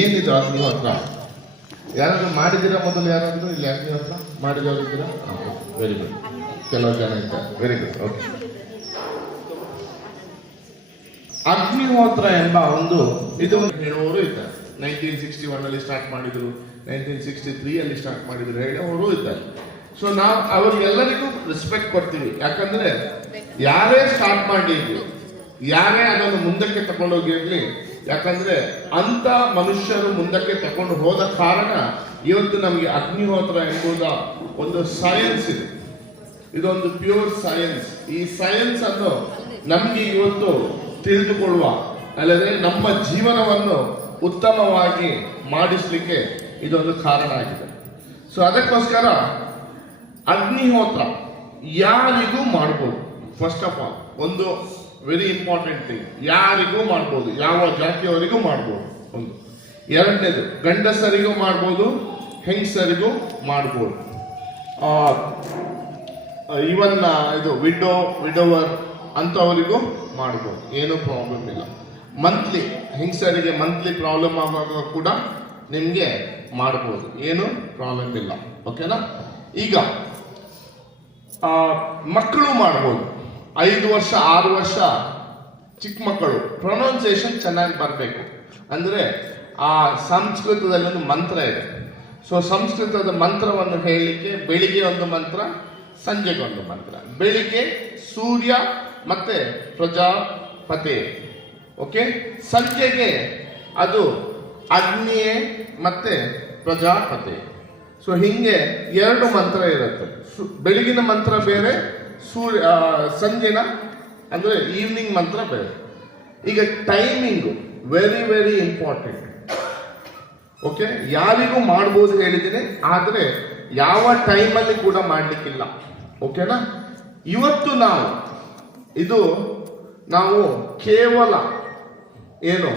ಏನಿದು ಅಗ್ನಿಹೋತ್ರ? ಯಾರಾದ್ರೂ ಮಾಡಿದ್ದೀರಾ? ಮೊದಲು ಯಾರಾದ್ರೂ ಇಲ್ಲಿ ಅಗ್ನಿಹೋತ್ರ ಮಾಡಿದವರಿದ್ದೀರಾ? Very good. ಕೆಲವು ಜನ ಇದ್ದಾರೆ. Very good. ಓಕೆ. ಅಗ್ನಿಹೋತ್ರ ಎಂಬ ಒಂದು ಇದು ಹೇಳುವವರು ಇದ್ದಾರೆ. 1961 ಅಲ್ಲಿ ಸ್ಟಾರ್ಟ್ ಮಾಡಿದ್ರು, 1963 ಅಲ್ಲಿ ಸ್ಟಾರ್ಟ್ ಮಾಡಿದ್ರು ಹೇಳುವವರು ಇದ್ದಾರೆ. ಸೊ ನಾವು ಅವ್ರಿಗೆಲ್ಲರಿಗೂ ರೆಸ್ಪೆಕ್ಟ್ ಕೊಡ್ತೀವಿ. ಯಾಕಂದ್ರೆ ಯಾರೇ ಸ್ಟಾರ್ಟ್ ಮಾಡಿರ್ಲಿ, ಯಾರೇ ಅದನ್ನು ಮುಂದಕ್ಕೆ ತಗೊಂಡೋಗಿರ್ಲಿ, ಯಾಕಂದ್ರೆ ಅಂತ ಮನುಷ್ಯರು ಮುಂದಕ್ಕೆ ತಗೊಂಡು ಹೋದ ಕಾರಣ ಇವತ್ತು ನಮಗೆ ಅಗ್ನಿಹೋತ್ರ ಎಂಬುದ ಒಂದು ಸೈನ್ಸ್ ಇದೆ. ಇದೊಂದು ಪ್ಯೂರ್ ಸೈನ್ಸ್. ಈ ಸೈನ್ಸ್ ಅನ್ನು ನಮ್ಗೆ ಇವತ್ತು ತಿಳಿದುಕೊಳ್ಳುವ, ಅಲ್ಲದೆ ನಮ್ಮ ಜೀವನವನ್ನು ಉತ್ತಮವಾಗಿ ಮಾಡಿಸ್ಲಿಕ್ಕೆ ಇದೊಂದು ಕಾರಣ ಆಗಿದೆ. ಸೊ ಅದಕ್ಕೋಸ್ಕರ ಅಗ್ನಿಹೋತ್ರ ಯಾರಿಗೂ ಮಾಡ್ಬೋದು. ಫಸ್ಟ್ ಆಫ್ ಆಲ್ ಒಂದು ವೆರಿ ಇಂಪಾರ್ಟೆಂಟ್ ಥಿಂಗ್, ಯಾರಿಗೂ ಮಾಡ್ಬೋದು, ಯಾವ ಜಾತಿಯವರಿಗೂ ಮಾಡ್ಬೋದು. ಒಂದು. ಎರಡನೇದು, ಗಂಡಸರಿಗೂ ಮಾಡ್ಬೋದು, ಹೆಂಗಸರಿಗೂ ಮಾಡ್ಬೋದು. ಇವನ್ ಇದು ವಿಡೋವರ್ ಅಂಥವರಿಗೂ ಮಾಡ್ಬೋದು, ಏನೂ ಪ್ರಾಬ್ಲಮ್ ಇಲ್ಲ. ಮಂತ್ಲಿ ಹೆಂಗಸರಿಗೆ ಮಂತ್ಲಿ ಪ್ರಾಬ್ಲಮ್ ಆಗುವಾಗ ಕೂಡ ನಿಮಗೆ ಮಾಡ್ಬೋದು, ಏನು ಪ್ರಾಬ್ಲಮ್ ಇಲ್ಲ. ಓಕೆನಾ? ಈಗ ಮಕ್ಕಳು ಮಾಡ್ಬೋದು. 5 ವರ್ಷ 6 ವರ್ಷ ಚಿಕ್ಕ ಮಕ್ಕಳು ಪ್ರೊನೌನ್ಸಿಯೇಷನ್ ಚೆನ್ನಾಗಿ ಬರಬೇಕು. ಅಂದರೆ ಆ ಸಂಸ್ಕೃತದಲ್ಲಿ ಒಂದು ಮಂತ್ರ ಇದೆ. ಸೊ ಸಂಸ್ಕೃತದ ಮಂತ್ರವನ್ನು ಹೇಳಲಿಕ್ಕೆ ಬೆಳಿಗ್ಗೆ ಒಂದು ಮಂತ್ರ, ಸಂಜೆಗೆ ಒಂದು ಮಂತ್ರ. ಬೆಳಿಗ್ಗೆ ಸೂರ್ಯ ಮತ್ತೆ ಪ್ರಜಾಪತಿ, ಓಕೆ. ಸಂಜೆಗೆ ಅದು ಅಗ್ನಿಯೇ ಮತ್ತೆ ಪ್ರಜಾಪತಿ. ಸೊ ಹಿಂಗೆ 2 ಮಂತ್ರ ಇರುತ್ತೆ. ಬೆಳಗಿನ ಮಂತ್ರ ಬೇರೆ, ಸಂಜೆನ ಅಂದ್ರೆ ಈವ್ನಿಂಗ್ ಮಂತ್ರ ಬೇರೆ. ಈಗ timing very very important. Okay, ಯಾರಿಗೂ ಮಾಡ್ಬೋದು ಹೇಳಿದ್ದೀನಿ, ಆದರೆ ಯಾವ ಟೈಮಲ್ಲಿ ಕೂಡ ಮಾಡಲಿಕ್ಕಿಲ್ಲ. ಓಕೆನಾ? ಇವತ್ತು ನಾವು ಕೇವಲ ಏನು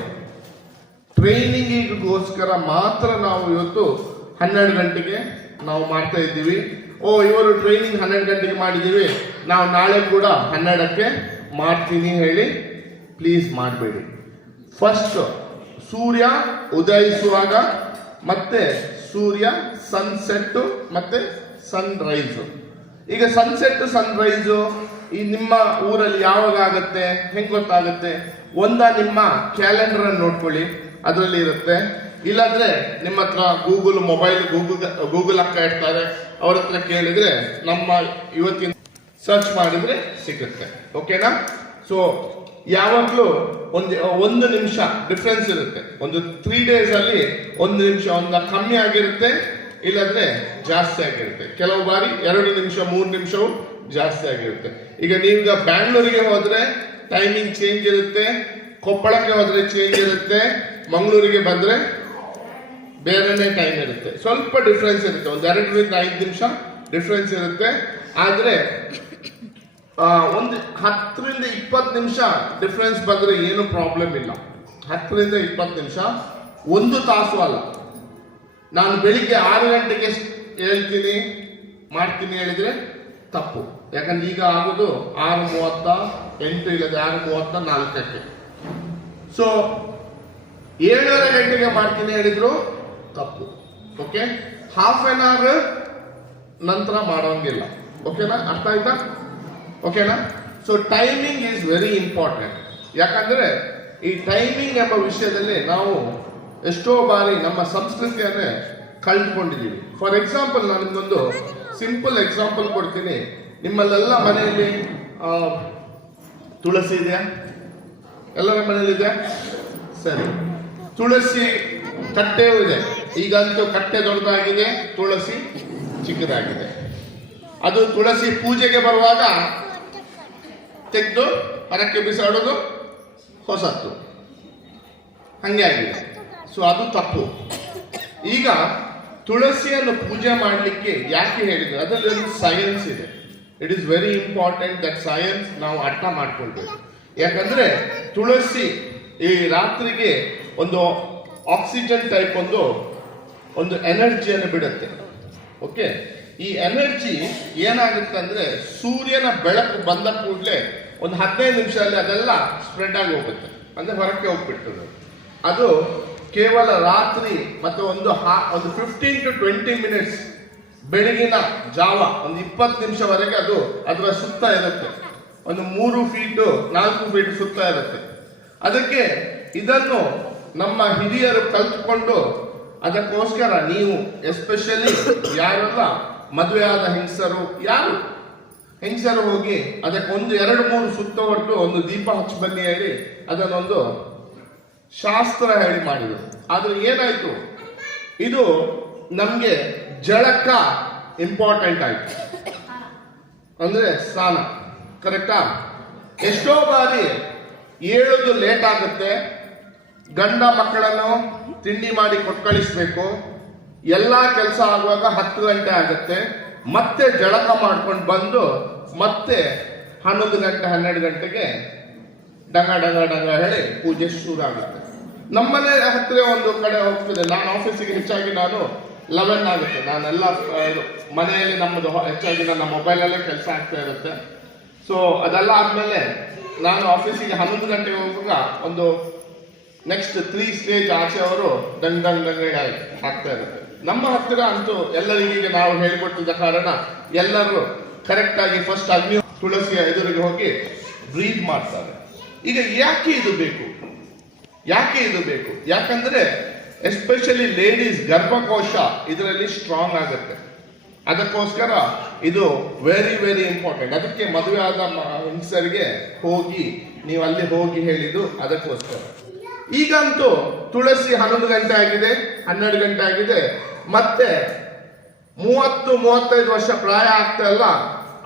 ಟ್ರೈನಿಂಗಿಗೋಸ್ಕರ ಮಾತ್ರ ನಾವು ಇವತ್ತು 12 ಗಂಟೆಗೆ ನಾವು ಮಾಡ್ತಾ ಇದ್ದೀವಿ. ಇವರು ಟ್ರೈನಿಂಗ್ 12 ಗಂಟೆಗೆ ಮಾಡಿದ್ದೀವಿ, ನಾವು ನಾಳೆ ಕೂಡ 12ಕ್ಕೆ ಮಾಡ್ತೀನಿ ಹೇಳಿ ಪ್ಲೀಸ್ ಮಾಡಬೇಡಿ. ಫಸ್ಟ್ ಸೂರ್ಯ ಉದಯಿಸುವಾಗ, ಮತ್ತೆ ಸೂರ್ಯ ಸನ್ಸೆಟ್ ಮತ್ತೆ ಸನ್ರೈಸು. ಈಗ ಸನ್ಸೆಟ್ ಸನ್ರೈಸು ಈ ನಿಮ್ಮ ಊರಲ್ಲಿ ಯಾವಾಗ ಆಗುತ್ತೆ, ಹೆಂಗೆ ಗೊತ್ತಾಗುತ್ತೆ? ನಿಮ್ಮ ಕ್ಯಾಲೆಂಡರ್ ಅನ್ನು ನೋಡ್ಕೊಳ್ಳಿ, ಅದರಲ್ಲಿ ಇರುತ್ತೆ. ಇಲ್ಲಾಂದ್ರೆ ನಿಮ್ಮ ಹತ್ರ ಗೂಗಲ್ ಅಕ್ಕ ಇರ್ತಾರೆ, ಅವ್ರ ಹತ್ರ ಕೇಳಿದ್ರೆ ನಮ್ಮ ಇವತ್ತಿನ ಸರ್ಚ್ ಮಾಡಿದ್ರೆ ಸಿಗುತ್ತೆ. ಓಕೆನಾ? ಸೊ ಯಾವಾಗಲೂ ಒಂದು ನಿಮಿಷ ಡಿಫ್ರೆನ್ಸ್ ಇರುತ್ತೆ. ಒಂದು 3 days ಅಲ್ಲಿ 1 ನಿಮಿಷ ಕಮ್ಮಿ ಆಗಿರುತ್ತೆ, ಇಲ್ಲಾಂದ್ರೆ ಜಾಸ್ತಿ ಆಗಿರುತ್ತೆ. ಕೆಲವು ಬಾರಿ 2 ನಿಮಿಷ 3 ನಿಮಿಷವು ಜಾಸ್ತಿ ಆಗಿರುತ್ತೆ. ಈಗ ನೀವೀಗ ಬ್ಯಾಂಗ್ಳೂರಿಗೆ ಹೋದ್ರೆ ಟೈಮಿಂಗ್ ಚೇಂಜ್ ಇರುತ್ತೆ, ಕೊಪ್ಪಳಕ್ಕೆ ಹೋದ್ರೆ ಚೇಂಜ್ ಇರುತ್ತೆ, ಮಂಗಳೂರಿಗೆ ಬಂದ್ರೆ ಬೇರೆನೇ ಟೈಮ್ ಇರುತ್ತೆ. ಸ್ವಲ್ಪ ಡಿಫ್ರೆನ್ಸ್ ಇರುತ್ತೆ, ಒಂದು 2 ರಿಂದ 5 ನಿಮಿಷ ಡಿಫ್ರೆನ್ಸ್ ಇರುತ್ತೆ. ಆದ್ರೆ ಒಂದು 10 ರಿಂದ 20 ನಿಮಿಷ ಡಿಫ್ರೆನ್ಸ್ ಬಂದ್ರೆ ಏನು ಪ್ರಾಬ್ಲಮ್ ಇಲ್ಲ. 10 ರಿಂದ 20 ನಿಮಿಷ, 1 ತಾಸು ಅಲ್ಲ. ನಾನು ಬೆಳಿಗ್ಗೆ 6 ಗಂಟೆಗೆ ಮಾಡ್ತೀನಿ ಹೇಳಿದ್ರೆ ತಪ್ಪು. ಯಾಕಂದ್ರೆ ಈಗ ಆಗೋದು 6:38 ಇಲ್ಲದೆ 6:34. ಸೊ 7:30 ಗಂಟೆಗೆ ಮಾಡ್ತೀನಿ ಹೇಳಿದ್ರು ತಪ್ಪು. ಓಕೆ, ½ hour ನಂತರ ಮಾಡೋಂಗಿಲ್ಲ. ಓಕೆನಾ? ಅರ್ಥ ಆಯ್ತಾ? ಓಕೆನಾ? So timing is very important. ಯಾಕಂದ್ರೆ ಈ ಟೈಮಿಂಗ್ ಎಂಬ ವಿಷಯದಲ್ಲಿ ನಾವು ಎಷ್ಟೋ ಬಾರಿ ನಮ್ಮ ಸಂಸ್ಕೃತಿಯನ್ನೇ ಕಳೆದುಕೊಂಡಿದ್ದೀವಿ. ಫಾರ್ ಎಕ್ಸಾಂಪಲ್, ನಾನು ನಿಮ್ಗೊಂದು ಸಿಂಪಲ್ ಎಕ್ಸಾಂಪಲ್ ಕೊಡ್ತೀನಿ. ನಿಮ್ಮಲ್ಲೆಲ್ಲ ಮನೆಯಲ್ಲಿ ತುಳಸಿ ಇದೆಯಾ? ಎಲ್ಲರ ಮನೆಯಲ್ಲಿದೆ? ಸರಿ. ತುಳಸಿ ಕಟ್ಟೆಯೂ ಇದೆ. ಈಗಂತೂ ಕಟ್ಟೆ ದೊಡ್ಡದಾಗಿದೆ, ತುಳಸಿ ಚಿಕ್ಕದಾಗಿದೆ. ಅದು ತುಳಸಿ ಪೂಜೆಗೆ ಬರುವಾಗ ತೆಗೆದು ಹೊರಕ್ಕೆ ಬಿಸಾಡೋದು, ಹೊಸತ್ತು, ಹಂಗೆ ಆಗಿದೆ. ಸೊ ಅದು ತಪ್ಪು. ಈಗ ತುಳಸಿಯನ್ನು ಪೂಜೆ ಮಾಡಲಿಕ್ಕೆ ಯಾಕೆ ಹೇಳಿದ್ರು? ಅದರಲ್ಲಿ ಒಂದು ಸೈನ್ಸ್ ಇದೆ. It is very important that science ನಾವು ಅರ್ಥ ಮಾಡ್ಕೊಳ್ಬೇಕು. ಯಾಕಂದ್ರೆ ತುಳಸಿ ಈ ರಾತ್ರಿಗೆ ಒಂದು ಆಕ್ಸಿಜನ್ ಟೈಪ್ ಒಂದು ಎನರ್ಜಿಯನ್ನು ಬಿಡುತ್ತೆ. ಓಕೆ, ಈ ಎನರ್ಜಿ ಏನಾಗುತ್ತೆ ಅಂದ್ರೆ ಸೂರ್ಯನ ಬೆಳಕು ಬಂದ ಕೂಡಲೇ ಒಂದು 15 ನಿಮಿಷದಲ್ಲಿ ಅದೆಲ್ಲ ಸ್ಪ್ರೆಡ್ ಆಗಿ ಹೋಗುತ್ತೆ, ಅಂದ್ರೆ ಹೊರಕ್ಕೆ ಹೋಗ್ಬಿಡ್ತದೆ. ಅದು ಕೇವಲ ರಾತ್ರಿ ಮತ್ತು ಒಂದು 15 to 20 ಮಿನಿಟ್ಸ್ ಬೆಳಗಿನ ಜಾವ ಒಂದು 20 ನಿಮಿಷವರೆಗೆ ಅದು ಅದರ ಸುತ್ತ ಇರುತ್ತೆ. ಒಂದು 3 ಫೀಟ್ 4 ಫೀಟ್ ಸುತ್ತ ಇರುತ್ತೆ. ಅದಕ್ಕೆ ಇದನ್ನು ನಮ್ಮ ಹಿರಿಯರು ಕಲ್ತ್ಕೊಂಡು ಅದಕ್ಕೋಸ್ಕರ ನೀವು ಎಸ್ಪೆಷಲಿ ಯಾರೆಲ್ಲ ಮದುವೆ ಆದ ಹೆಂಗಸರು ಹೋಗಿ ಅದಕ್ಕೆ 1-2-3 ಸುತ್ತ ಹೊರಟು ಒಂದು ದೀಪ ಹಚ್ಚಿ ಬನ್ನಿ ಹೇಳಿ ಅದನ್ನೊಂದು ಶಾಸ್ತ್ರ ಹೇಳಿ ಮಾಡಿದರು. ಆದ್ರೆ ಏನಾಯ್ತು, ಇದು ನಮ್ಗೆ ಜಳಕ ಇಂಪಾರ್ಟೆಂಟ್ ಆಯ್ತು, ಅಂದ್ರೆ ಸ್ನಾನ. ಕರೆಕ್ಟಾ? ಎಷ್ಟೋ ಬಾರಿ ಏಳೋದು ಲೇಟ್ ಆಗುತ್ತೆ, ಗಂಡ ಮಕ್ಕಳನ್ನು ತಿಂಡಿ ಮಾಡಿ ಕೊಟ್ಟು ಕಳಿಸ್ಬೇಕು, ಎಲ್ಲಾ ಕೆಲಸ ಆಗುವಾಗ 10 ಗಂಟೆ ಆಗುತ್ತೆ. ಮತ್ತೆ ಜಳಕ ಮಾಡ್ಕೊಂಡು ಬಂದು ಮತ್ತೆ 11 ಗಂಟೆ 12 ಗಂಟೆಗೆ ಡಂಗ ಡಂಗ ಡಂಗ ಹೇಳಿ ಪೂಜೆ ಶುರು ಆಗುತ್ತೆ. ನಮ್ಮನೆ ಹತ್ತಿರ ಒಂದು ಕಡೆ ಹೋಗ್ತಿದೆ, ನಾನು ಆಫೀಸಿಗೆ ಹೆಚ್ಚಾಗಿ ನಾನು 11 ಆಗುತ್ತೆ. ನಾನೆಲ್ಲ ಮನೆಯಲ್ಲಿ ನಮ್ಮದು ಹೆಚ್ಚಾಗಿ ನನ್ನ ಮೊಬೈಲಲ್ಲೇ ಕೆಲಸ ಆಗ್ತಾ ಇರುತ್ತೆ. ಸೊ ಅದೆಲ್ಲ ಆದ್ಮೇಲೆ ನಾನು ಆಫೀಸಿಗೆ 11 ಗಂಟೆಗೆ ಹೋಗುವಾಗ ಒಂದು ನೆಕ್ಸ್ಟ್ 3 ಸ್ಟೇಜ್ ಆಚೆ ಅವರು ದಂಗ್ ದಂಗ್ ದಂಗ ಆಗ್ತಾ ಇರುತ್ತೆ. ನಮ್ಮ ಹತ್ತಿರ ಅಂತೂ ಎಲ್ಲರಿಗೀಗ ನಾವು ಹೇಳಿಕೊಟ್ಟಿದ್ದ ಕಾರಣ ಎಲ್ಲರೂ ಕರೆಕ್ಟ್ ಆಗಿ ಫಸ್ಟ್ ಅಗ್ನಿ ತುಳಸಿಯ ಎದುರಿಗೆ ಹೋಗಿ ಬ್ರೀತ್ ಮಾಡ್ತಾರೆ. ಈಗ ಯಾಕೆ ಇದು ಬೇಕು? ಯಾಕಂದ್ರೆ ಎಸ್ಪೆಷಲಿ ಲೇಡೀಸ್ ಗರ್ಭಕೋಶ ಇದರಲ್ಲಿ ಸ್ಟ್ರಾಂಗ್ ಆಗುತ್ತೆ. ಅದಕ್ಕೋಸ್ಕರ ಇದು ವೆರಿ ವೆರಿ ಇಂಪಾರ್ಟೆಂಟ್. ಅದಕ್ಕೆ ಮದುವೆ ಆದ ಹೆಂಗಸರಿಗೆ ನೀವು ಅಲ್ಲಿ ಹೋಗಿ ಹೇಳಿದ್ದು ಅದಕ್ಕೋಸ್ಕರ. ಈಗಂತೂ ತುಳಸಿ 11 ಗಂಟೆ ಆಗಿದೆ, 12 ಗಂಟೆ ಆಗಿದೆ, ಮತ್ತೆ 30-35 ವರ್ಷ ಪ್ರಾಯ ಆಗ್ತಾ ಇಲ್ಲ.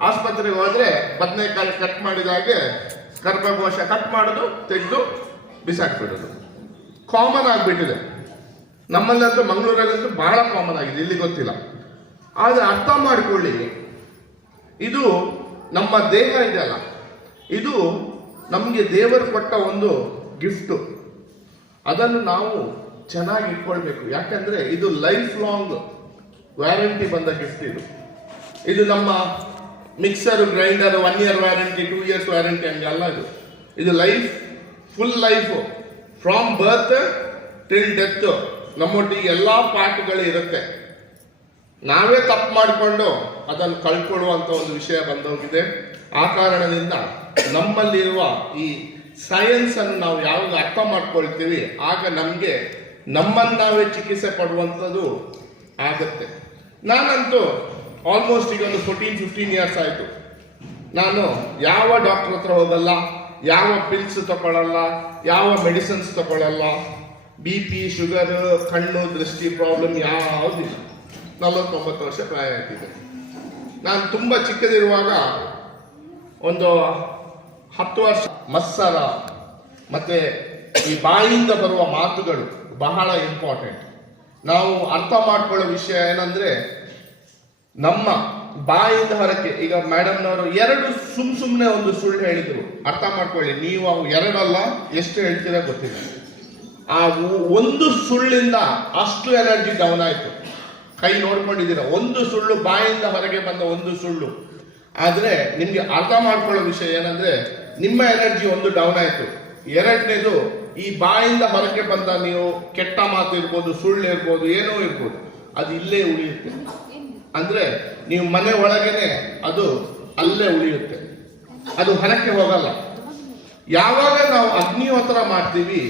ಆಸ್ಪತ್ರೆಗೆ ಹೋದ್ರೆ ಬದನೆಕಾಯಿ ಕಟ್ ಮಾಡಿದಾಗೆ ಗರ್ಭಕೋಶ ಕಟ್ ಮಾಡೋದು, ತೆಗೆದು ಬಿಸಾಕ್ಬಿಡೋದು ಕಾಮನ್ ಆಗ್ಬಿಟ್ಟಿದೆ. ನಮ್ಮಲ್ಲಂತೂ ಮಂಗಳೂರಲ್ಲಂತೂ ಬಹಳ ಕಾಮನ್ ಆಗಿದೆ, ಇಲ್ಲಿ ಗೊತ್ತಿಲ್ಲ. ಆದ್ರೆ ಅರ್ಥ ಮಾಡ್ಕೊಳ್ಳಿ, ಇದು ನಮ್ಮ ದೇಹ ಇದೆಯಲ್ಲ, ಇದು ನಮಗೆ ದೇವರು ಕೊಟ್ಟ ಒಂದು ಗಿಫ್ಟು. ಅದನ್ನು ನಾವು ಚೆನ್ನಾಗಿ ಇಟ್ಕೊಳ್ಬೇಕು. ಯಾಕಂದ್ರೆ ಇದು ಲೈಫ್ ಲಾಂಗ್ ವ್ಯಾರಂಟಿ ಬಂದ ಗಿಫ್ಟ್. ಇದು ನಮ್ಮ mixer grinder 1 year warranty, 2 years warranty ಹಂಗಲ್ಲ. ಇದು full life from birth till death ನಮ್ಮೊಟ್ಟಿಗೆ ಎಲ್ಲಾ ಪಾಠಗಳು ಇರುತ್ತೆ. ನಾವೇ ತಪ್ಪು ಮಾಡಿಕೊಂಡು ಅದನ್ನು ಕಳ್ಕೊಳ್ಳುವಂತ ಒಂದು ವಿಷಯ ಬಂದೋಗಿದೆ. ಆ ಕಾರಣದಿಂದ ನಮ್ಮಲ್ಲಿರುವ ಈ ಸೈನ್ಸ್ ಅನ್ನು ನಾವು ಯಾವಾಗ ಅರ್ಥ ಮಾಡ್ಕೊಳ್ತೀವಿ ಆಗ ನಮ್ಗೆ ನಮ್ಮನ್ನು ನಾವೇ ಚಿಕಿತ್ಸೆ ಪಡುವಂಥದ್ದು ಆಗತ್ತೆ. ನಾನಂತೂ ಆಲ್ಮೋಸ್ಟ್ ಈಗ ಒಂದು 14-15 years ಆಯ್ತು. ನಾನು ಯಾವ ಡಾಕ್ಟರ್ ಹತ್ರ ಹೋಗಲ್ಲ, ಯಾವ ಪಿಲ್ಸ್ ತಗೊಳ್ಳಲ್ಲ, ಯಾವ ಮೆಡಿಸಿನ್ಸ್ ತಗೊಳ್ಳಲ್ಲ. BP, ಶುಗರ್, ಕಣ್ಣು, ದೃಷ್ಟಿ ಪ್ರಾಬ್ಲಮ್ ಯಾವುದಿಲ್ಲ. 49 ವರ್ಷ ಪ್ರಾಯ ಆಗಿದೆ. ನಾನು ತುಂಬಾ ಚಿಕ್ಕದಿರುವಾಗ ಒಂದು 10 ವರ್ಷ ಮತ್ಸರ ಮತ್ತೆ ಈ ಬಾಯಿಯಿಂದ ಬರುವ ಮಾತುಗಳು ಬಹಳ ಇಂಪಾರ್ಟೆಂಟ್. ನಾವು ಅರ್ಥ ಮಾಡ್ಕೊಳ್ಳೋ ವಿಷಯ ಏನಂದ್ರೆ, ನಮ್ಮ ಬಾಯಿಂದ ಹೊರಕ್ಕೆ ಈಗ ಮೇಡಮ್ನವರು 2 ಸುಮ್ಮನೆ ಒಂದು ಸುಳ್ಳು ಹೇಳಿದ್ರು. ಅರ್ಥ ಮಾಡ್ಕೊಳ್ಳಿ, ನೀವು ಅವು 2 ಅಲ್ಲ ಎಷ್ಟು ಹೇಳ್ತೀರಾ ಗೊತ್ತಿಲ್ಲ. ಆ ಒಂದು ಸುಳ್ಳಿಂದ ಅಷ್ಟು ಎನರ್ಜಿ ಡೌನ್ ಆಯ್ತು. ಕೈ ನೋಡ್ಕೊಂಡಿದ್ದೀರಾ, ಒಂದು ಸುಳ್ಳು, ಬಾಯಿಂದ ಹೊರಗೆ ಬಂದ ಒಂದು ಸುಳ್ಳು. ಆದ್ರೆ ನಿಮ್ಗೆ ಅರ್ಥ ಮಾಡ್ಕೊಳ್ಳೋ ವಿಷಯ ಏನಂದ್ರೆ, ನಿಮ್ಮ ಎನರ್ಜಿ ಒಂದು ಡೌನ್ ಆಯ್ತು. 2ನೇದು ಈ ಬಾಯಿಂದ ಹೊರಗೆ ಬಂದ ನೀವು ಕೆಟ್ಟ ಮಾತು ಇರ್ಬೋದು, ಸುಳ್ಳು ಇರ್ಬೋದು, ಏನೋ ಇರ್ಬೋದು, ಅದು ಇಲ್ಲೇ ಉಳಿಯುತ್ತೆ. ಅಂದ್ರೆ ನೀವು ಮನೆ ಒಳಗೇನೆ ಅದು ಅಲ್ಲೇ ಉಳಿಯುತ್ತೆ, ಅದು ಹೊರಕ್ಕೆ ಹೋಗಲ್ಲ. ಯಾವಾಗ ನಾವು ಅಗ್ನಿಹೋತ್ರ ಮಾಡ್ತೀವಿ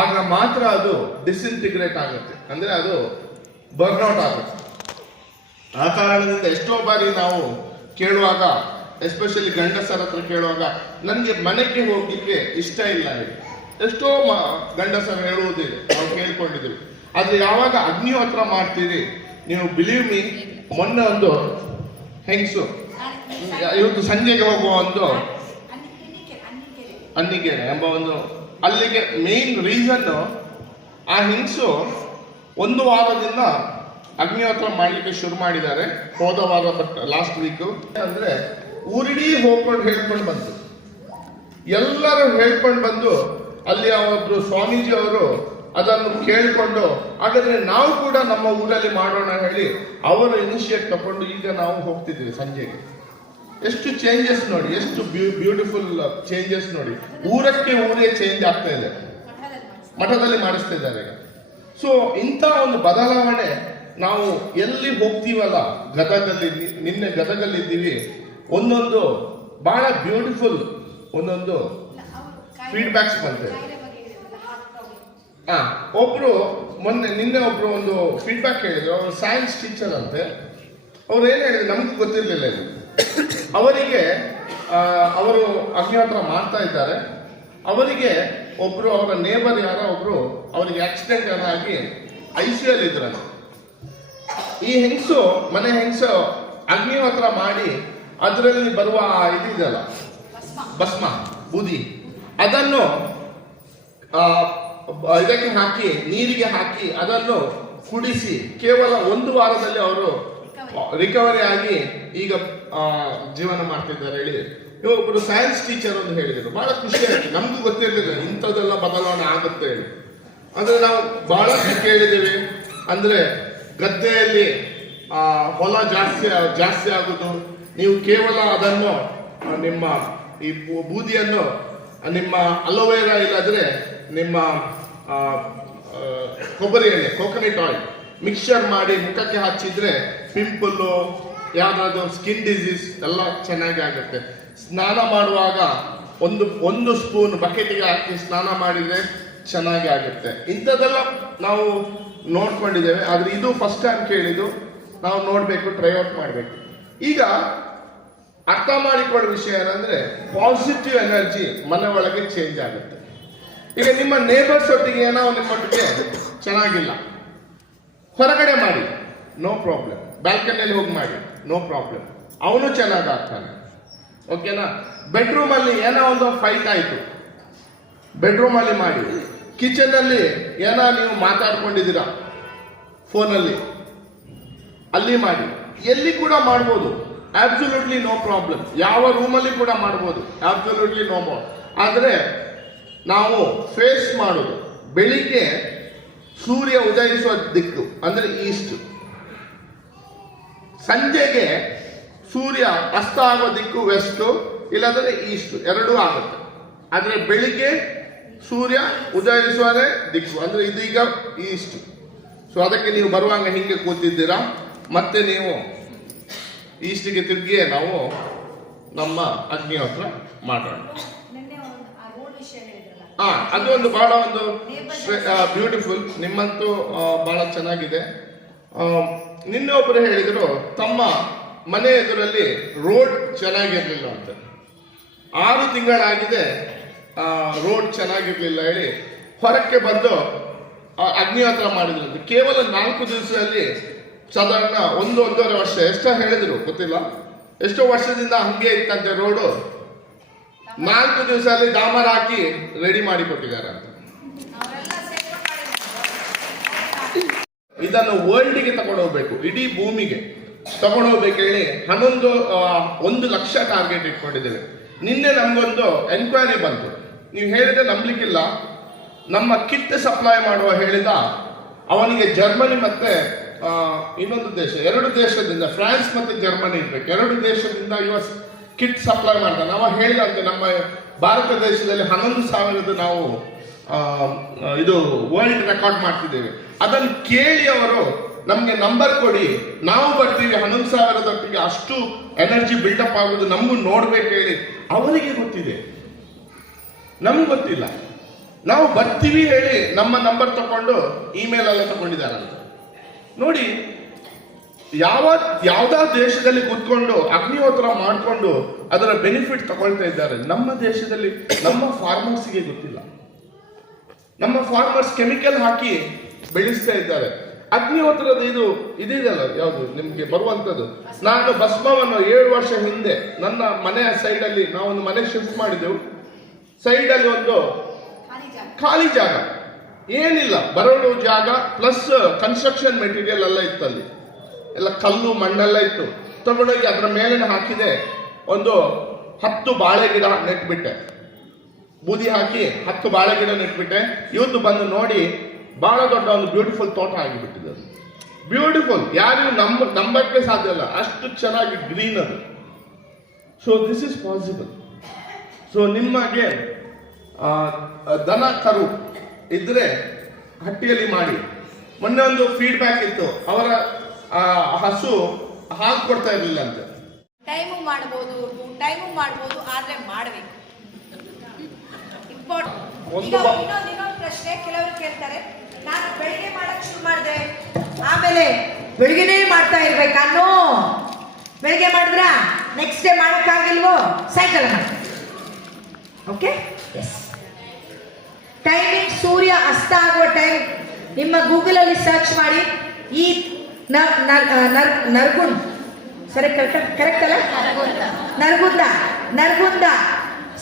ಆಗ ಮಾತ್ರ ಅದು ಡಿಸ್ಇಂಟಿಗ್ರೇಟ್ ಆಗುತ್ತೆ, ಅಂದ್ರೆ ಅದು ಬರ್ನ್ಔಟ್ ಆಗುತ್ತೆ. ಆ ಕಾರಣದಿಂದ ಎಷ್ಟೋ ಬಾರಿ ನಾವು ಕೇಳುವಾಗ, ಎಸ್ಪೆಷಲಿ ಗಂಡಸರ ಹತ್ರ ಕೇಳುವಾಗ, ನನಗೆ ಮನೆಗೆ ಹೋಗ್ಲಿಕ್ಕೆ ಇಷ್ಟ ಇಲ್ಲ ಹೇಳಿ ಎಷ್ಟೋ ಗಂಡಸರು ಹೇಳುವುದಿಲ್ಲ, ನಾವು ಕೇಳ್ಕೊಂಡಿದ್ದೀವಿ. ಆದ್ರೆ ಯಾವಾಗ ಅಗ್ನಿಹೋತ್ರ ಮಾಡ್ತೀರಿ, ನೀವು ಬಿಲೀವ್ ಮೀ, ಮೊನ್ನೆ ಒಂದು ಹೆಂಗಸು ಇವತ್ತು ಸಂಜೆಗೆ ಹೋಗುವ ಒಂದು ಅನ್ನಿಗೆರೆ ಎಂಬ ಒಂದು ಅಲ್ಲಿಗೆ ಮೇನ್ ರೀಸನ್, ಆ ಹೆಂಗಸು 1 ವಾರದಿಂದ ಅಗ್ನಿಹೋತ್ರ ಮಾಡ್ಲಿಕ್ಕೆ ಶುರು ಮಾಡಿದ್ದಾರೆ. ಹೋದ ವಾರ ಲಾಸ್ಟ್ ವೀಕ್ ಅಂದ್ರೆ ಊರಿಡೀ ಹೇಳ್ಕೊಂಡು ಬಂತು. ಎಲ್ಲರೂ ಹೇಳ್ಕೊಂಡು ಬಂದು ಅಲ್ಲಿ ಒಬ್ರು ಸ್ವಾಮೀಜಿ ಅವರು ಅದನ್ನು ಕೇಳಿಕೊಂಡು, ಹಾಗಾದ್ರೆ ನಾವು ಕೂಡ ನಮ್ಮ ಊರಲ್ಲಿ ಮಾಡೋಣ ಹೇಳಿ ಅವರು ಇನಿಷಿಯೇಟ್ ತಗೊಂಡು ಈಗ ನಾವು ಹೋಗ್ತಿದ್ದೀವಿ ಸಂಜೆಗೆ. ಎಷ್ಟು ಚೇಂಜಸ್ ನೋಡಿ, ಎಷ್ಟು ಬ್ಯೂಟಿಫುಲ್ ಚೇಂಜಸ್ ನೋಡಿ. ಊರೇ ಚೇಂಜ್ ಆಗ್ತಾ ಇದೆ. ಮಠದಲ್ಲಿ ಮಾಡಿಸ್ತಾ ಇದ್ದಾರೆ. ಸೊ ಇಂಥ ಒಂದು ಬದಲಾವಣೆ ನಾವು ಎಲ್ಲಿ ಹೋಗ್ತೀವಲ್ಲ, ಗದಗಲ್ಲಿ ನಿನ್ನೆ ಗದಗಲ್ಲಿದ್ದೀವಿ, ಒಂದೊಂದು ಬಹಳ ಬ್ಯೂಟಿಫುಲ್ ಒಂದೊಂದು ಫೀಡ್ಬ್ಯಾಕ್ಸ್ ಬಂತೆ. ಒಬ್ರು ನಿನ್ನೆ ಒಬ್ರು ಒಂದು ಫೀಡ್ಬ್ಯಾಕ್ ಹೇಳಿದ್ರು. ಅವರು ಸೈನ್ಸ್ ಟೀಚರ್ ಅಂತೆ. ಅವ್ರು ಏನು ಹೇಳಿದ್ರು ನಮ್ಗೆ ಗೊತ್ತಿರಲಿಲ್ಲ ಇದು. ಅವರಿಗೆ ಅವರು ಅಗ್ನಿಹೋತ್ರ ಮಾಡ್ತಾ ಇದ್ದಾರೆ. ಅವರಿಗೆ ಒಬ್ರು ಅವರ ನೇಬರ್ ಯಾರೋ ಒಬ್ರು ಅವರಿಗೆ ಆಕ್ಸಿಡೆಂಟ್ ಆಗಿ ICU ಇದ್ರಂತೆ. ಈ ಮನೆ ಹೆಂಗಸು ಅಗ್ನಿಹೋತ್ರ ಮಾಡಿ ಅದರಲ್ಲಿ ಬರುವ ಇದಿದೆಯಲ್ಲ ಭಸ್ಮ ಬೂದಿ, ಅದನ್ನು ಇದಕ್ಕೆ ಹಾಕಿ ನೀರಿಗೆ ಹಾಕಿ ಅದನ್ನು ಕುಡಿಸಿ ಕೇವಲ 1 ವಾರದಲ್ಲಿ ಅವರು ರಿಕವರಿ ಆಗಿ ಈಗ ಜೀವನ ಮಾಡ್ತಿದ್ದಾರೆ ಹೇಳಿ ಒಬ್ಬರು ಸೈನ್ಸ್ ಟೀಚರ್ ಅಂತ ಹೇಳಿದರು. ಬಹಳ ಖುಷಿ ಆಯ್ತು. ನಮ್ಗೂ ಗೊತ್ತಿರಲಿಲ್ಲ ಇಂಥದ್ದೆಲ್ಲ ಬದಲಾವಣೆ ಆಗುತ್ತೆ ಹೇಳಿ. ಅಂದ್ರೆ ನಾವು ಬಹಳಷ್ಟು ಕೇಳಿದ್ದೇವೆ. ಅಂದ್ರೆ ಗದ್ದೆಯಲ್ಲಿ ಹೊಲ ಜಾಸ್ತಿ ಆಗುದು, ನೀವು ಕೇವಲ ಅದನ್ನು ನಿಮ್ಮ ಈ ಬೂದಿಯನ್ನು ನಿಮ್ಮ ಅಲೋವೆರಾ ಇಲ್ಲದ್ರೆ ನಿಮ್ಮ ಕೊಬ್ಬರಿ ಎಣ್ಣೆ ಕೋಕೋನಟ್ ಆಯಿಲ್ ಮಿಕ್ಸ್ಚರ್ ಮಾಡಿ ಮುಖಕ್ಕೆ ಹಚ್ಚಿದ್ರೆ ಪಿಂಪಲ್ಲು, ಯಾವ್ದಾದ್ರು ಸ್ಕಿನ್ ಡಿಸೀಸ್ ಎಲ್ಲ ಚೆನ್ನಾಗಿ ಆಗುತ್ತೆ. ಸ್ನಾನ ಮಾಡುವಾಗ ಒಂದು ಸ್ಪೂನ್ ಬಕೆಟ್ಗೆ ಹಾಕಿ ಸ್ನಾನ ಮಾಡಿದ್ರೆ ಚೆನ್ನಾಗಿ ಆಗುತ್ತೆ. ಇಂಥದ್ದೆಲ್ಲ ನಾವು ನೋಡ್ಕೊಂಡಿದ್ದೇವೆ. ಆದ್ರೆ ಇದು ಫಸ್ಟ್ ಟೈಮ್ ಕೇಳಿದ್ದು. ನಾವು ನೋಡ್ಬೇಕು, ಟ್ರೈ ಔಟ್ ಮಾಡಬೇಕು. ಈಗ ಅರ್ಥ ಮಾಡಿಕೊಳ್ಳೋ ವಿಷಯ ಏನಂದ್ರೆ ಪಾಸಿಟಿವ್ ಎನರ್ಜಿ ಮನೆ ಒಳಗೆ ಚೇಂಜ್ ಆಗುತ್ತೆ. ಈಗ ನಿಮ್ಮ ನೇಬರ್ಸ್ ಒಟ್ಟಿಗೆ ಏನೋ ನಿಮ್ಮೊಟ್ಟಿಗೆ ಚೆನ್ನಾಗಿಲ್ಲ, ಹೊರಗಡೆ ಮಾಡಿ, ನೋ ಪ್ರಾಬ್ಲಮ್. ಬ್ಯಾಲ್ಕನಿಯಲ್ಲಿ ಹೋಗಿ ಮಾಡಿ, ನೋ ಪ್ರಾಬ್ಲಮ್. ಅವನು ಚೆನ್ನಾಗಿ ಆಗ್ತಾನೆ. ಓಕೆನಾ? ಬೆಡ್ರೂಮ್ ಅಲ್ಲಿ ಏನೋ ಒಂದು ಫೈಟ್ ಆಯ್ತು, ಬೆಡ್ರೂಮ್ ಅಲ್ಲಿ ಮಾಡಿ. ಕಿಚನ್ ಅಲ್ಲಿ ಏನೋ ನೀವು ಮಾತಾಡ್ಕೊಂಡಿದ್ದೀರಾ ಫೋನಲ್ಲಿ, ಅಲ್ಲಿ ಮಾಡಿ. ಎಲ್ಲಿ ಕೂಡ ಮಾಡ್ಬೋದು, ಅಬ್ಸಲ್ಯೂಟ್ಲಿ ನೋ ಪ್ರಾಬ್ಲಮ್. ಯಾವ ರೂಮಲ್ಲಿ ಕೂಡ ಮಾಡ್ಬೋದು, ಅಬ್ಸಲ್ಯೂಟ್ಲಿ ನೋ ಪ್ರಾಬ್ಲಮ್. ಆದರೆ ನಾವು ಫೇಸ್ ಮಾಡೋದು ಬೆಳಿಗ್ಗೆ ಸೂರ್ಯ ಉದಯಿಸುವ ದಿಕ್ಕು ಅಂದ್ರೆ ಈಸ್ಟ್, ಸಂಜೆಗೆ ಸೂರ್ಯ ಅಸ್ತ ಆಗುವ ದಿಕ್ಕು ವೆಸ್ಟ್, ಇಲ್ಲಾಂದ್ರೆ ಈಸ್ಟ್, ಎರಡೂ ಆಗುತ್ತೆ. ಆದ್ರೆ ಬೆಳಿಗ್ಗೆ ಸೂರ್ಯ ಉದಯಿಸುವದೇ ದಿಕ್ಕು ಅಂದ್ರೆ ಇದೀಗ ಈಸ್ಟ್. ಸೊ ಅದಕ್ಕೆ ನೀವು ಬರುವಾಗ ಹಿಂಗೆ ಕೂತಿದ್ದೀರಾ, ಮತ್ತೆ ನೀವು ಈಸ್ಟಿಗೆ ತಿರುಗಿಯೇ ನಾವು ನಮ್ಮ ಅಗ್ನಿಹೋತ್ರ ಮಾಡೋಣ. ಅದು ಒಂದು ಬಹಳ ಒಂದು ಬ್ಯೂಟಿಫುಲ್. ನಿಮ್ಮಂತೂ ಬಹಳ ಚೆನ್ನಾಗಿದೆ. ನಿನ್ನೆ ಒಬ್ಬರು ಹೇಳಿದ್ರು ತಮ್ಮ ಮನೆ ಎದುರಲ್ಲಿ ರೋಡ್ ಚೆನ್ನಾಗಿರ್ಲಿಲ್ಲ ಅಂತ. 6 ತಿಂಗಳಾಗಿದೆ ರೋಡ್ ಚೆನ್ನಾಗಿರ್ಲಿಲ್ಲ ಹೇಳಿ ಹೊರಕ್ಕೆ ಬಂದು ಅಗ್ನಿಹೋತ್ರ ಮಾಡಿದ್ರು. ಕೇವಲ 4 ದಿವಸದಲ್ಲಿ ಸಾಧಾರಣ 1-1.5 ವರ್ಷ ಎಷ್ಟೋ ಹೇಳಿದ್ರು ಗೊತ್ತಿಲ್ಲ, ಎಷ್ಟೋ ವರ್ಷದಿಂದ ಹಂಗೆ ಇತ್ತಂತೆ ರೋಡು. 4 ದಿವಸದಲ್ಲಿ ಡಾಮರ್ ಹಾಕಿ ರೆಡಿ ಮಾಡಿ ಕೊಟ್ಟಿದ್ದಾರೆ ಅಂತ. ಇದನ್ನು ವರ್ಲ್ಡ್ಗೆ ತಗೊಂಡು ಹೋಗ್ಬೇಕು, ಇಡೀ ಭೂಮಿಗೆ ತಗೊಂಡು ಹೋಗ್ಬೇಕು ಹೇಳಿ 1 ಲಕ್ಷ ಟಾರ್ಗೆಟ್ ಇಟ್ಕೊಂಡಿದ್ದೇವೆ. ನಿನ್ನೆ ನಮ್ಗೊಂದು ಎನ್ಕ್ವೈರಿ ಬಂತು. ನೀವು ಹೇಳಿದ್ರೆ ನಂಬಲಿಕ್ಕಿಲ್ಲ. ನಮ್ಮ ಕಿಟ್ ಸಪ್ಲೈ ಮಾಡುವ ಹೇಳಿದ ಅವನಿಗೆ ಜರ್ಮನಿ ಮತ್ತೆ ಇನ್ನೊಂದು ದೇಶ, 2 ದೇಶದಿಂದ, ಫ್ರಾನ್ಸ್ ಮತ್ತೆ ಜರ್ಮನಿ ಇರ್ಬೇಕು, 2 ದೇಶದಿಂದ US ಕಿಟ್ ಸಪ್ಲೈ ಮಾಡ್ತಾನೆ. ಅವ ಹೇಳಿದಂತೆ ನಮ್ಮ ಭಾರತ ದೇಶದಲ್ಲಿ 11,000 ನಾವು ಇದು ವರ್ಲ್ಡ್ ರೆಕಾರ್ಡ್ ಮಾಡ್ತಿದ್ದೇವೆ. ಅದನ್ನು ಕೇಳಿ ಅವರು ನಮ್ಗೆ ನಂಬರ್ ಕೊಡಿ, ನಾವು ಬರ್ತೀವಿ 11,000 ಅಷ್ಟು ಎನರ್ಜಿ ಬಿಲ್ಡಪ್ ಆಗೋದು ನಮಗೂ ನೋಡ್ಬೇಕು ಹೇಳಿ. ಅವರಿಗೆ ಗೊತ್ತಿದೆ, ನಮ್ಗೆ ಗೊತ್ತಿಲ್ಲ. ನಾವು ಬರ್ತೀವಿ ಹೇಳಿ ನಮ್ಮ ನಂಬರ್ ತಗೊಂಡು ಇಮೇಲ್ ಎಲ್ಲ ತಗೊಂಡಿದ್ದಾರಂತ ನೋಡಿ. ಯಾವ್ದಾ ದೇಶದಲ್ಲಿ ಕೂತ್ಕೊಂಡು ಅಗ್ನಿಹೋತ್ರ ಮಾಡಿಕೊಂಡು ಅದರ ಬೆನಿಫಿಟ್ ತಗೊಳ್ತಾ ಇದ್ದಾರೆ. ನಮ್ಮ ದೇಶದಲ್ಲಿ ನಮ್ಮ ಫಾರ್ಮರ್ಸ್ಗೆ ಗೊತ್ತಿಲ್ಲ. ನಮ್ಮ ಫಾರ್ಮರ್ಸ್ ಕೆಮಿಕಲ್ ಹಾಕಿ ಬೆಳೆಸ್ತಾ ಇದ್ದಾರೆ. ಅಗ್ನಿಹೋತ್ರದ ಇದೆಯಲ್ಲ ಯಾವುದು ನಿಮ್ಗೆ ಬರುವಂತದ್ದು. ನಾನು ಭಸ್ಮವನ್ನು 7 ವರ್ಷ ಹಿಂದೆ ನನ್ನ ಮನೆಯ ಸೈಡ್ ಅಲ್ಲಿ ನಾವೊಂದು ಮನೆ ಶಿಫ್ಟ್ ಮಾಡಿದೆವು. ಸೈಡ್ ಅಲ್ಲಿ ಒಂದು ಖಾಲಿ ಜಾಗ, ಏನಿಲ್ಲ, ಬರಡು ಜಾಗ ಪ್ಲಸ್ ಕನ್ಸ್ಟ್ರಕ್ಷನ್ ಮೆಟೀರಿಯಲ್ ಎಲ್ಲ ಇತ್ತಲ್ಲಿ, ಎಲ್ಲ ಕಲ್ಲು ಮಣ್ಣೆಲ್ಲ ಇತ್ತು. ತಗೊಂಡೋಗಿ ಅದರ ಮೇಲೆ ಹಾಕಿದೆ, ಒಂದು 10 ಬಾಳೆ ಗಿಡ ನೆಟ್ಬಿಟ್ಟೆ, ಬೂದಿ ಹಾಕಿ 10 ಬಾಳೆ ಗಿಡ ನೆಟ್ಬಿಟ್ಟೆ. ಇವತ್ತು ಬಂದು ನೋಡಿ ಬಹಳ ದೊಡ್ಡ ಒಂದು ಬ್ಯೂಟಿಫುಲ್ ತೋಟ ಆಗಿಬಿಟ್ಟಿದೆ. ಬ್ಯೂಟಿಫುಲ್, ಯಾರು ನಂಬಕ್ಕೆ ಸಾಧ್ಯ ಇಲ್ಲ, ಅಷ್ಟು ಚೆನ್ನಾಗಿ ಗ್ರೀನ್ ಅದು. So this is possible. So ನಿಮಗೆ ದನ ಕರು ಇದ್ರೆ ಹಟ್ಟಿಯಲ್ಲಿ ಮಾಡಿ, ಮೊನ್ನೆ ಒಂದು ಫೀಡ್ಬ್ಯಾಕ್ ಇತ್ತು, ಅವರ ಹಸು ಹಾಲು ಕೊಡ್ತಾ ಇರಲಿಲ್ಲ ಅಂತ. ಟೈಮು ಮಾಡ್ಬೋದು ಆದ್ರೆ ಮಾಡಬೇಕು. ಇನ್ನೊಂದು ಪ್ರಶ್ನೆ ಕೆಲವರು ಕೇಳ್ತಾರೆ, ನಾನು ಬೆಳಿಗ್ಗೆ ಮಾಡಕ್ ಶುರು ಮಾಡಿದೆ ಆಮೇಲೆ ಬೆಳಿಗ್ಗೆನೇ ಮಾಡ್ತಾ ಇರ್ಬೇಕಾ? ನೋ, ಬೆಳಿಗ್ಗೆ ಮಾಡಿದ್ರ ನೆಕ್ಸ್ಟ್ ಡೇ ಮಾಡಕ್ಕಾಗಿಲ್ವೋ ಸಾಯಂಕಾಲ ಮಾಡಿ. Okay, yes. ಟೈಮಿಂಗ್ ಸೂರ್ಯ ಅಸ್ತ ಆಗುವ ಟೈಮ್ ನಿಮ್ಮ ಗೂಗಲ್ ಅಲ್ಲಿ ಸರ್ಚ್ ಮಾಡಿ. ಈ ನರ್ಗುಂದ್ ಸರಿ, ಕರೆಕ್ಟ್ ಅಲ್ಲ? ನರ್ಗುಂದ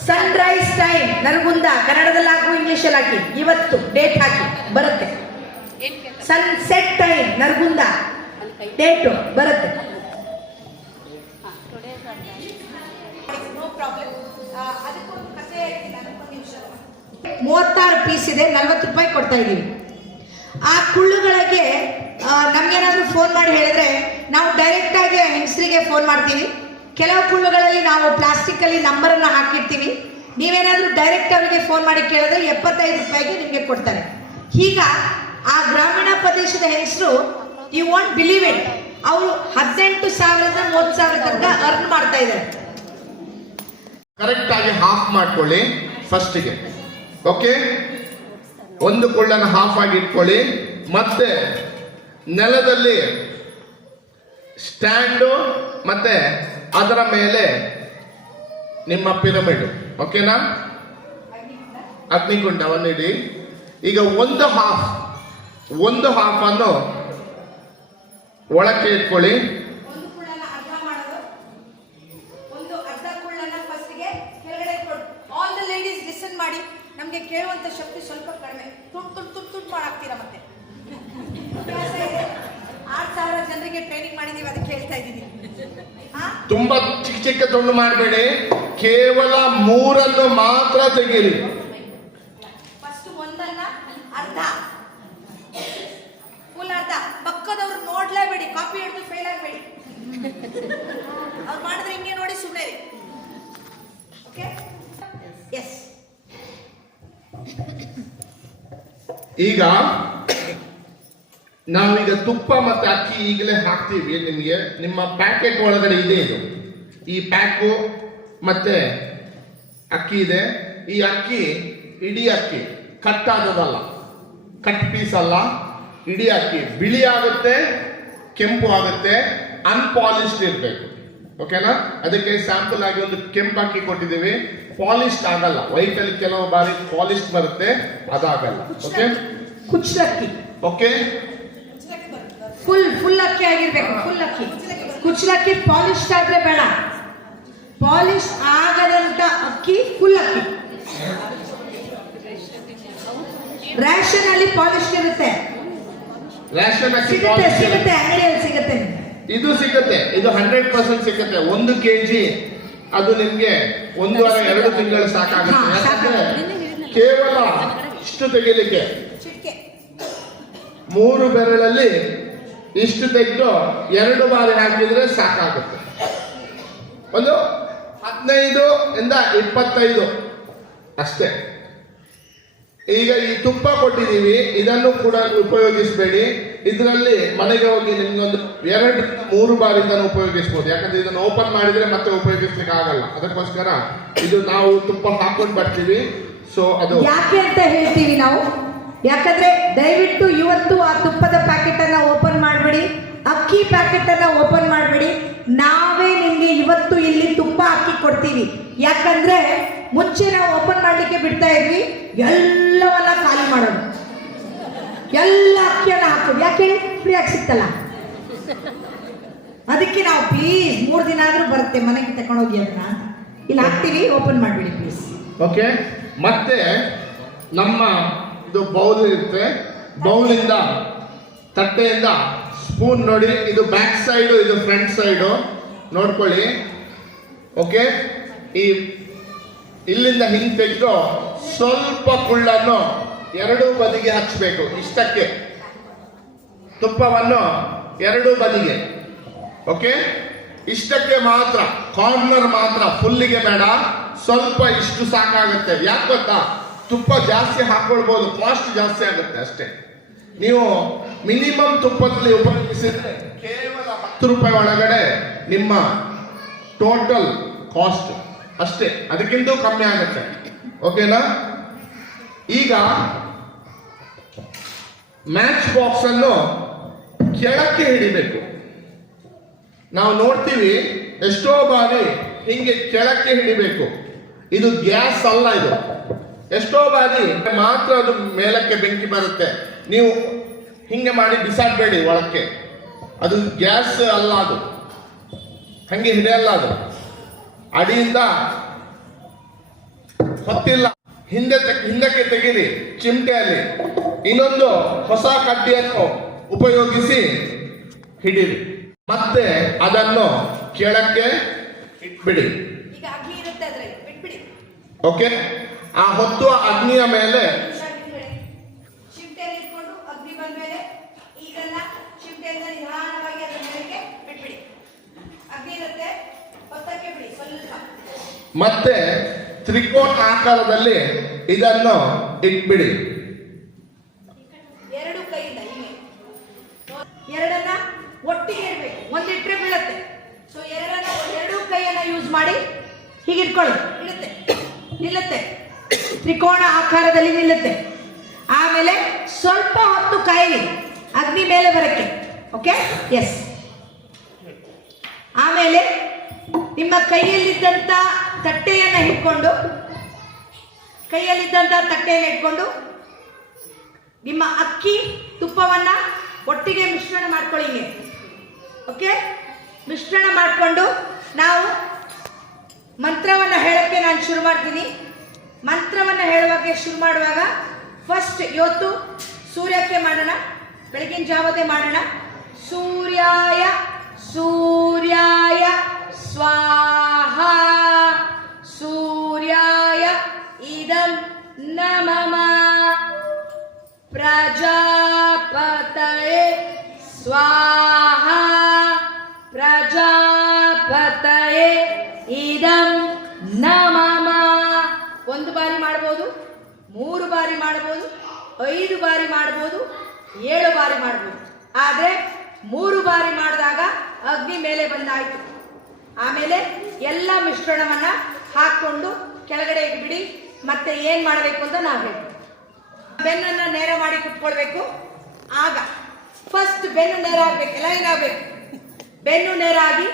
ಸನ್ರೈಸ್ ಟೈಮ್ ನರಗುಂದ, ಕನ್ನಡದಲ್ಲಿ ಹಾಕು, ಇಂಗ್ಲಿಷಲ್ಲಿ ಹಾಕಿ, ಇವತ್ತು ಡೇಟ್ ಹಾಕಿ ಬರುತ್ತೆ. ಸನ್ಸೆಟ್ ಟೈಮ್ ನರಗುಂದ, ಡೇಟು ಬರುತ್ತೆ. No problem. ಅದಕ್ಕೊಂದು ಕಥೆ ಹೇಳ್ತೀನಿ, ಅದಕ್ಕೊಂದು ನಿಮಿಷ. 36 ಪೀಸ್ ಇದೆ, 40 ರೂಪಾಯಿ ಕೊಡ್ತಾ ಇದ್ದೀವಿ. ಆ ಕುಳ್ಳುಗಳಿಗೆ ನಮ್ಗೇನಾದ್ರೂ ಫೋನ್ ಮಾಡಿ ಹೇಳಿದ್ರೆ ನಾವು ಡೈರೆಕ್ಟ್ ಆಗಿ ಹೆಂಗಸರಿಗೆ ಫೋನ್ ಮಾಡ್ತೀವಿ. ಕೆಲವು ಕುಳ್ಳುಗಳಲ್ಲಿ ನಾವು ಪ್ಲಾಸ್ಟಿಕ್ ಅಲ್ಲಿ ನಂಬರನ್ನು ಹಾಕಿರ್ತೀವಿ. ನೀವೇನಾದ್ರೂ ಡೈರೆಕ್ಟ್ ಅವರಿಗೆ ಫೋನ್ ಮಾಡಿ ಕೇಳಿದ್ರೆ 75 ರೂಪಾಯಿಗೆ ನಿಮಗೆ ಕೊಡ್ತಾರೆ. ಈಗ ಆ ಗ್ರಾಮೀಣ ಪ್ರದೇಶದ ಹೆಂಗಸರು, ಯು ವಾಂಟ್ ಬಿಲೀವ್ ಇಟ್, ಅವರು 18,000 30,000 ತನಕ ಅರ್ನ್ ಮಾಡ್ತಾ ಇದ್ದಾರೆ. ಕರೆಕ್ಟ್ ಆಗಿ ಹಾಫ್ ಮಾಡ್ಕೊಳ್ಳಿ ಫಸ್ಟಿಗೆ. ಓಕೆ, ಒಂದು ಕುಳ್ಳನ್ನು ಹಾಫ್ ಆಗಿ ಇಟ್ಕೊಳ್ಳಿ. ಮತ್ತೆ ನೆಲದಲ್ಲಿ ಸ್ಟ್ಯಾಂಡು ಮತ್ತೆ ಅದರ ಮೇಲೆ ನಿಮ್ಮ ಪಿರಮಿಡ್. ಓಕೆನಾ? ಅಗ್ನಿಕುಂಡವನ್ನು ಇಡಿ. ಈಗ ಒಂದು ಹಾಫ್ ಅನ್ನು ಒಳಕ್ಕೆ ಇಟ್ಕೊಳ್ಳಿ. ಮಾಡಿ, ನಮ್ಗೆ ಕೇಳುವಂತ ಶಕ್ತಿ ಸ್ವಲ್ಪ ಕಡಿಮೆ. ತುಟ್ಟು ಮಾಡಾಕ್ತೀರಾ ಮತ್ತೆ. 6,000 ಜನರಿಗೆ ಟ್ರೈನಿಂಗ್ ಮಾಡಿದೀವಿ, ಅದಕ್ಕೆ ಹೇಳ್ತಾ ಇದ್ದೀನಿ. ತುಂಬಾ ಚಿಕ್ಕ ತುಂಡು ಮಾಡಬೇಡಿ, ಕೇವಲ 3 ಮಾತ್ರ ತೆಗೀರಿ. ಫಸ್ಟ್ ಒಂದನ್ನ ಅರ್ಧ, ಫುಲ್ ಅರ್ಧ. ಪಕ್ಕದವ್ರು ನೋಡ್ಲೇಬೇಡಿ, ಕಾಪಿ ಹಿಡಿದು ಫೇಲ್ ಆಗಬೇಡಿ. ಅವ್ರು ಮಾಡಿದ್ರೆ ಹಿಂಗೆ ನೋಡಿ ಸುಮ್ಮನೆ. Okay, yes. ಈಗ ನಾವೀಗ ತುಪ್ಪ ಮತ್ತೆ ಅಕ್ಕಿ ಈಗಲೇ ಹಾಕ್ತೀವಿ. ನಿಮಗೆ ನಿಮ್ಮ ಪ್ಯಾಕೆಟ್ ಒಳಗಡೆ ಇದೆ ಇದು. ಈ ಪ್ಯಾಕು ಮತ್ತೆ ಅಕ್ಕಿ ಇದೆ. ಈ ಅಕ್ಕಿ ಇಡೀ ಅಕ್ಕಿ, ಕಟ್ ಆಗೋದಲ್ಲ, ಕಟ್ ಪೀಸ್ ಅಲ್ಲ, ಇಡೀ ಅಕ್ಕಿ. ಬಿಳಿ ಆಗುತ್ತೆ, ಕೆಂಪು ಆಗುತ್ತೆ, ಅನ್ಪಾಲಿಶ್ಡ್ ಇರಬೇಕು. ಓಕೆನಾ? ಅದಕ್ಕೆ ಸ್ಯಾಂಪಲ್ ಆಗಿ ಒಂದು ಕೆಂಪು ಅಕ್ಕಿ ಕೊಟ್ಟಿದ್ದೀವಿ. ಪಾಲಿಶ್ಡ್ ಆಗಲ್ಲ, ವೈಟ್ ಅಲ್ಲಿ ಕೆಲವು ಬಾರಿ ಪಾಲಿಶ್ಡ್ ಬರುತ್ತೆ, ಅದಾಗಲ್ಲ. ಓಕೆ, ಕುಚ್ಚಲಕ್ಕಿ. ಓಕೆ, ಫುಲ್ ಅಕ್ಕಿ ಆಗಿರ್ಬೇಕು. ಫುಲ್ ಅಕ್ಕಿ, ಕುಚ್ಚಲಕ್ಕಿ ಪಾಲಿಶ್ಡ್ ಆದ್ರೆ ಬೇಡ. ಪಾಲಿಶ್ ಆಗದಂತ ಅಕ್ಕಿ ಫುಲ್ ಅಕ್ಕಿ. ರೇಷನ್ ಅಲ್ಲಿ ಪಾಲಿಶ್ ಇರುತ್ತೆ, ರೇಷನ್ ಅಕ್ಕಿ ಸಿಗುತ್ತೆ, ಅಂಗಡಿಯಲ್ಲಿ ಸಿಗುತ್ತೆ. ಇದು ಸಿಗುತ್ತೆ, ಇದು 100% ಸಿಗುತ್ತೆ. 1 kg ಅದು ನಿಮ್ಗೆ 1 ವಾರ 2 ತಿಂಗಳು ಸಾಕಾಗುತ್ತೆ. ಯಾಕಂದ್ರೆ ಕೇವಲ ಇಷ್ಟು ತೆಗಿಲಿಕ್ಕೆ 3 ಬೆರಳಲ್ಲಿ ಇಷ್ಟು ತೆಗೆದು 2 ಬಾರಿ ಹಾಕಿದ್ರೆ ಸಾಕಾಗುತ್ತೆ. ಒಂದು 15 ಇಂದ 25 ಅಷ್ಟೇ. ಈಗ ಈ ತುಪ್ಪ ಕೊಟ್ಟಿದ್ದೀವಿ, ಇದನ್ನು ಕೂಡ ಉಪಯೋಗಿಸಬೇಡಿ. ಇದರಲ್ಲಿ ಮನೆಗೆ ಹೋಗಿ ನಿಮ್ಗೊಂದು 2-3 ಬಾರಿ ಇದನ್ನು ಉಪಯೋಗಿಸಬಹುದು. ಯಾಕಂದ್ರೆ ಇದನ್ನು ಓಪನ್ ಮಾಡಿದ್ರೆ ಮತ್ತೆ ಉಪಯೋಗಿಸ್ಲಿಕ್ಕೆ ಆಗಲ್ಲ. ಅದಕ್ಕೋಸ್ಕರ ಇದು ನಾವು ತುಪ್ಪ ಹಾಕೊಂಡು ಬರ್ತೀವಿ. ಸೊ ಅದು ಯಾಕೆ ಅಂತ ಹೇಳ್ತೀವಿ ನಾವು, ಯಾಕಂದ್ರೆ ದಯವಿಟ್ಟು ಇವತ್ತು ಆ ತುಪ್ಪದ ಪ್ಯಾಕೆಟ್ ಅನ್ನ ಓಪನ್ ಮಾಡಬೇಡಿ, ಅಕ್ಕಿ ಪ್ಯಾಕೆಟ್ ಅನ್ನ ಓಪನ್ ಮಾಡಬೇಡಿ. ನಾವೇ ನಿಮ್ಗೆ ಇವತ್ತು ಇಲ್ಲಿ ತುಪ್ಪ ಅಕ್ಕಿ ಕೊಡ್ತೀವಿ. ಯಾಕಂದ್ರೆ ಮುಂಚೆ ನಾವು ಓಪನ್ ಮಾಡ್ಲಿಕ್ಕೆ ಬಿಡ್ತಾ ಇದ್ವಿ, ಎಲ್ಲವನ್ನ ಖಾಲಿ ಮಾಡೋದು, ಎಲ್ಲ ಅಕ್ಕಿಯನ್ನ ಹಾಕೋದು. ಯಾಕೆ ಹೇಳಿ? ಫ್ರೀ ಆಗಿ ಸಿಗ್ತಲ್ಲ. ಅದಕ್ಕೆ ನಾವು ಪ್ಲೀಸ್ 3 ದಿನ ಆದ್ರೂ ಬರುತ್ತೆ ಮನೆಗೆ ತಗೊಂಡೋಗಿ ಅದನ್ನ ಇಲ್ಲಿ ಹಾಕ್ತೀವಿ, ಓಪನ್ ಮಾಡ್ಬಿಡಿ ಪ್ಲೀಸ್. ಓಕೆ, ಮತ್ತೆ ನಮ್ಮ ಇದು ಬೌಲ್ ಇರುತ್ತೆ, ಬೌಲಿಂದ ತಟ್ಟೆಯಿಂದ ಸ್ಪೂನ್ ನೋಡಿ, ಇದು ಬ್ಯಾಕ್ ಸೈಡು, ಇದು ಫ್ರಂಟ್ ಸೈಡು ನೋಡ್ಕೊಳ್ಳಿ. ಓಕೆ, ಈ ಇಲ್ಲಿಂದ ಹಿಂಗೆ ತೆಗೆದು ಸ್ವಲ್ಪ ಕುಳ್ಳನ್ನು 2 ಬದಿಗೆ ಹಚ್ಚಬೇಕು. ಇಷ್ಟಕ್ಕೆ ತುಪ್ಪವನ್ನು 2 ಬದಿಗೆ. ಓಕೆ, ಇಷ್ಟಕ್ಕೆ ಮಾತ್ರ, ಕಾರ್ನರ್ ಮಾತ್ರ, ಫುಲ್ಲಿಗೆ ಬೇಡ, ಸ್ವಲ್ಪ ಇಷ್ಟು ಸಾಕಾಗುತ್ತೆ. ಯಾಕೆ ಗೊತ್ತಾ? ತುಪ್ಪ ಜಾಸ್ತಿ ಹಾಕೊಳ್ಬಹುದು, ಕಾಸ್ಟ್ ಜಾಸ್ತಿ ಆಗುತ್ತೆ ಅಷ್ಟೇ. ನೀವು ಮಿನಿಮಮ್ ತುಪ್ಪದಲ್ಲಿ ಉಪಯೋಗಿಸಿದ್ರೆ ಕೇವಲ 10 ರೂಪಾಯಿ ಒಳಗಡೆ ನಿಮ್ಮ ಟೋಟಲ್ ಕಾಸ್ಟ್ ಅಷ್ಟೇ, ಅದಕ್ಕಿಂತ ಕಮ್ಮಿ ಆಗುತ್ತೆ. ಓಕೆನಾ? ಈಗ ಮ್ಯಾಚ್ ಬಾಕ್ಸ್ ಅನ್ನು ಕೆಳಕ್ಕೆ ಹಿಡಿಬೇಕು. ನಾವು ನೋಡ್ತೀವಿ ಎಷ್ಟೋ ಬಾರಿ ಹಿಂಗೆ ಕೆಳಕ್ಕೆ ಹಿಡಿಬೇಕು. ಇದು ಗ್ಯಾಸ್ ಅಲ್ಲ, ಇದು ಎಷ್ಟೋ ಬಾರಿ ಮಾತ್ರ ಅದು ಮೇಲಕ್ಕೆ ಬೆಂಕಿ ಬರುತ್ತೆ. ನೀವು ಹಿಂಗೆ ಮಾಡಿ ಬಿಸಾಡಬೇಡಿ ಒಳಕ್ಕೆ, ಅದು ಗ್ಯಾಸ್ ಅಲ್ಲ, ಅದು ಹಂಗೆ ಹಿಡಿಯಲ್ಲ. ಅದು ಅಡಿಯಿಂದ ಹೊತ್ತಿಲ್ಲ, ಹಿಂದಕ್ಕೆ ತೆಗೀರಿ ಚಿಮಟೆಯಲ್ಲಿ. ಇನ್ನೊಂದು ಹೊಸ ಕಡ್ಡಿಯನ್ನು ಉಪಯೋಗಿಸಿ ಹಿಡೀರಿ, ಮತ್ತೆ ಅದನ್ನು ಕೆಳಕ್ಕೆ ಇಟ್ಬಿಡಿ. ಈಗ ಅಗ್ನಿ ಇರುತ್ತೆ ಅದ್ರಲ್ಲಿ ಬಿಟ್ಬಿಡಿ. ಓಕೆ? ಆ ಹೊತ್ತುವ ಅಗ್ನಿಯ ಮೇಲೆ ಚಿಮಟೆಯಲ್ಲಿ ಇಟ್ಕೊಂಡು ಅಗ್ನಿ ಬಂದ್ಮೇಲೆ ಇದನ್ನ ಚಿಮಟೆಯಿಂದ ನಿಧಾನವಾಗಿ ಅದರ ಮೇಲೆ ಬಿಟ್ಬಿಡಿ. ಅಗ್ನಿ ಇರುತ್ತೆ, ಹೊತ್ತಕ್ಕೆ ಬಿಡಿ ಸ್ವಲ್ಪ. ಮತ್ತೆ ತ್ರಿಕೋನ ಆಕಾರದಲ್ಲಿ ಇದನ್ನು ಇಟ್ಬಿಡಿ. ಎರಡು ಕೈಯಿಂದ ಹೀಗೆ ಎರಡನ್ನ ಒಟ್ಟಿಗೆ ಇಡಬೇಕು. ಒಂದಿಟ್ರೆ ಬೀಳುತ್ತೆ. ಸೊ ಎರಡೂ ಕೈಯನ್ನ ಯೂಸ್ ಮಾಡಿ ಹೀಗೆ ಇಟ್ಕೊಳ್ಳಿ. ಇಳುತ್ತೆ, ನಿಲ್ಲುತ್ತೆ, ತ್ರಿಕೋನ ಆಕಾರದಲ್ಲಿ ನಿಲ್ಲುತ್ತೆ. ಆಮೇಲೆ ಸ್ವಲ್ಪ ಹೊತ್ತು ಕಾಯಿರಿ ಅಗ್ನಿ ಮೇಲೆ ಬರಕ್ಕೆ. ಓಕೆ? ಎಸ್. ಆಮೇಲೆ ನಿಮ್ಮ ಕೈಯಲ್ಲಿದ್ದಂಥ ತಟ್ಟೆಯನ್ನು ಇಟ್ಕೊಂಡು ನಿಮ್ಮ ಅಕ್ಕಿ ತುಪ್ಪವನ್ನ ಒಟ್ಟಿಗೆ ಮಿಶ್ರಣ ಮಾಡ್ಕೊಳ್ಳಿ ಹಿಂಗೆ. ಓಕೆ? ಮಿಶ್ರಣ ಮಾಡಿಕೊಂಡು ನಾವು ಮಂತ್ರವನ್ನು ಹೇಳಕ್ಕೆ ನಾನು ಶುರು ಮಾಡ್ತೀನಿ. ಮಂತ್ರವನ್ನು ಹೇಳುವಾಗ ಶುರು ಮಾಡುವಾಗ ಫಸ್ಟ್ ಇವತ್ತು ಸೂರ್ಯಕ್ಕೆ ಮಾಡೋಣ, ಬೆಳಗಿನ ಜಾವದೇ ಮಾಡೋಣ. ಸೂರ್ಯಾಯ ಸೂರ್ಯಾಯ ಸ್ವಾಹ, ಸೂರ್ಯಾಯ ಇದಂ ನಮಃ, ಪ್ರಜಾಪತಯೇ ಸ್ವಾಹ, ಪ್ರಜಾಪತಯೇ ಇದಂ ನಮಃ. ಒಂದು ಬಾರಿ ಮಾಡ್ಬೋದು, 3 ಬಾರಿ ಮಾಡ್ಬೋದು, 5 ಬಾರಿ ಮಾಡ್ಬೋದು, 7 ಬಾರಿ ಮಾಡ್ಬೋದು. ಆದರೆ 3 ಬಾರಿ ಮಾಡಿದಾಗ ಅಗ್ನಿ ಮೇಲೆ ಬಂದಾಯ್ತು. ಆಮೇಲೆ ಎಲ್ಲ ಮಿಶ್ರಣವನ್ನ ಹಾಕೊಂಡು ಕೆಳಗಡೆ ಇಟ್ಬಿಡಿ. ಮತ್ತೆ ಏನ್ ಮಾಡಬೇಕು ಅಂತ ನಾವು ಹೇಳ್ತೀವಿ. ಬೆನ್ನನ್ನ ನೇರ ಮಾಡಿ ಕುತ್ಕೊಳ್ಬೇಕು. ಆಗ ಫಸ್ಟ್ ಬೆನ್ನು ನೇರ ಆಗ್ಬೇಕು, ಎಲ್ಲ ಏನಾಗಬೇಕು, ಬೆನ್ನು ನೇರ ಆಗಿ